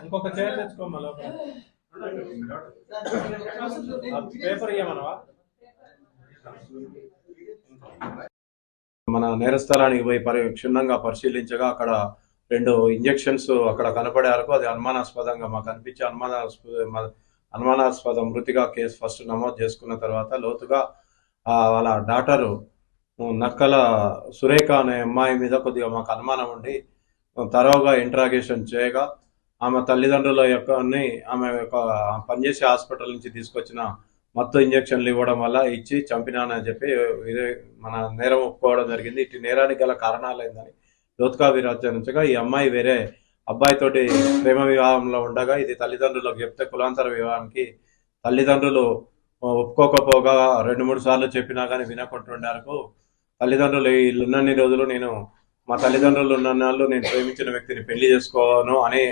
ఇంకొక చైర్ తెచ్చుకోమ్మా లోపల. పేపర్ ఇవ్వమనవా? మన నేరస్థలానికి పోయి క్షుణ్ణంగా పరిశీలించగా అక్కడ 2 ఇంజెక్షన్స్ అక్కడ కనపడే వరకు అది అనుమానాస్పదంగా మాకు అనిపించి అనుమానాస్పద మృతిగా కేసు ఫస్ట్ నమోదు చేసుకున్న తర్వాత లోతుగా వాళ్ళ డాక్టరు నక్కల సురేఖ అనే అమ్మాయి మీద కొద్దిగా మాకు అనుమానం ఉండి తరోగా ఇంట్రాగేషన్ చేయగా ఆమె తల్లిదండ్రుల ఆమె యొక్క పనిచేసే హాస్పిటల్ నుంచి తీసుకొచ్చిన మత్తు ఇంజక్షన్లు ఇవ్వడం వల్ల ఇచ్చి చంపినానని చెప్పి మన నేరం ఒప్పుకోవడం జరిగింది. ఇటు నేరానికి గల కారణాలు ఏందని లోతుగా విచారించగా ఈ అమ్మాయి వేరే అబ్బాయితోటి ప్రేమ వివాహంలో ఉండగా ఇది తల్లిదండ్రులకు చెప్తే కులాంతర వివాహానికి తల్లిదండ్రులు ఒప్పుకోకపోగా 2-3 సార్లు చెప్పినా కానీ వినకుంటుండేందుకు తల్లిదండ్రులు ఉన్నన్ని రోజులు మా తల్లిదండ్రులు ఉన్న నాళ్ళు నేను ప్రేమించిన వ్యక్తిని పెళ్లి చేసుకోను అని